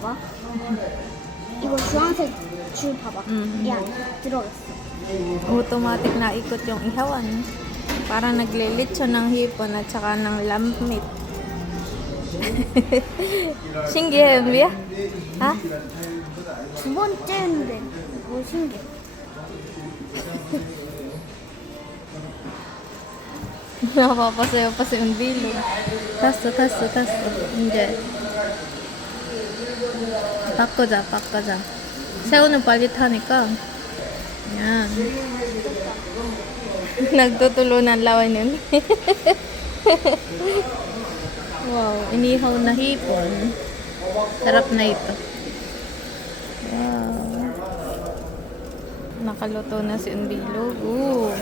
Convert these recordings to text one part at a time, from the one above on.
봐봐. 이거 주황색 줄 봐봐. 야, 들어갔어. Automatic na ikot yung ihawan. Parang naglilitsyo ng hipon at saka ng lamp meat. 신기해, 은비야? 아? 두 번째인데 뭐 신기해. Napapasayo pa si Unbilo. 탔어. 이제. 바꾸자. 새우는 빨리 타니까. Yan. Nagtutulunan lawanin. Wow, inihaw na hipon. Sarap na ito. Wow. Nakaluto na si Unbilo. Ooh.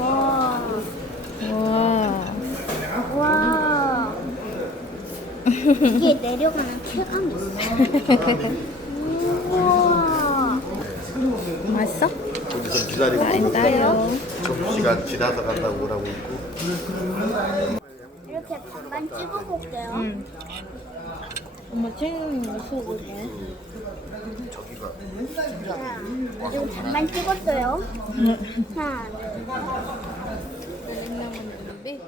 와, Wow. 와. 이게 내려가는 쾌감이 있어. 우와. 맛있어? 거기서 기다리고 kain tayo. 점심시간 지나서 갔다 오라고 있고 이렇게 반반 찍어볼게요. 엄마 챙긴 거 소고기네. 저기가 자, 이거 반반 찍었어요. 하나, 둘.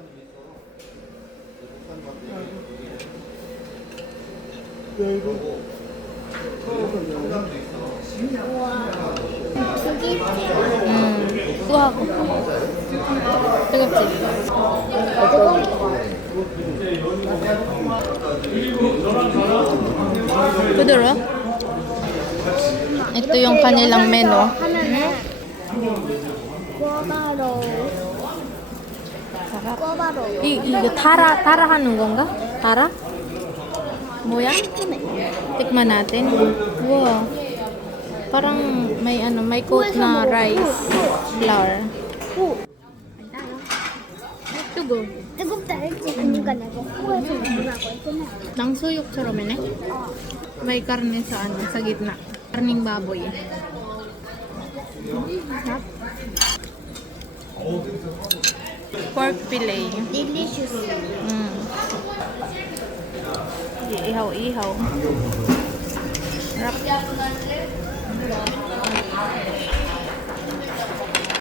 우와. 두개 또 하고. 뜨겁지? 부드러워? Ito yung kanilang menu. 하면은 sarap. 꿔바로. 이거 타라 하는 건가? 타라? 뭐야? tikman natin. Wow. Parang may coat na rice flour. 오. 뜨거. 뜨겁다 했지. 그러니까 내가 코에서 먹으라고 했잖아. Nangsuyok 이네. May karne sa sa gitna. Karning baboy. Pork fillet. 딜리슈스. Ihaw. Sarap.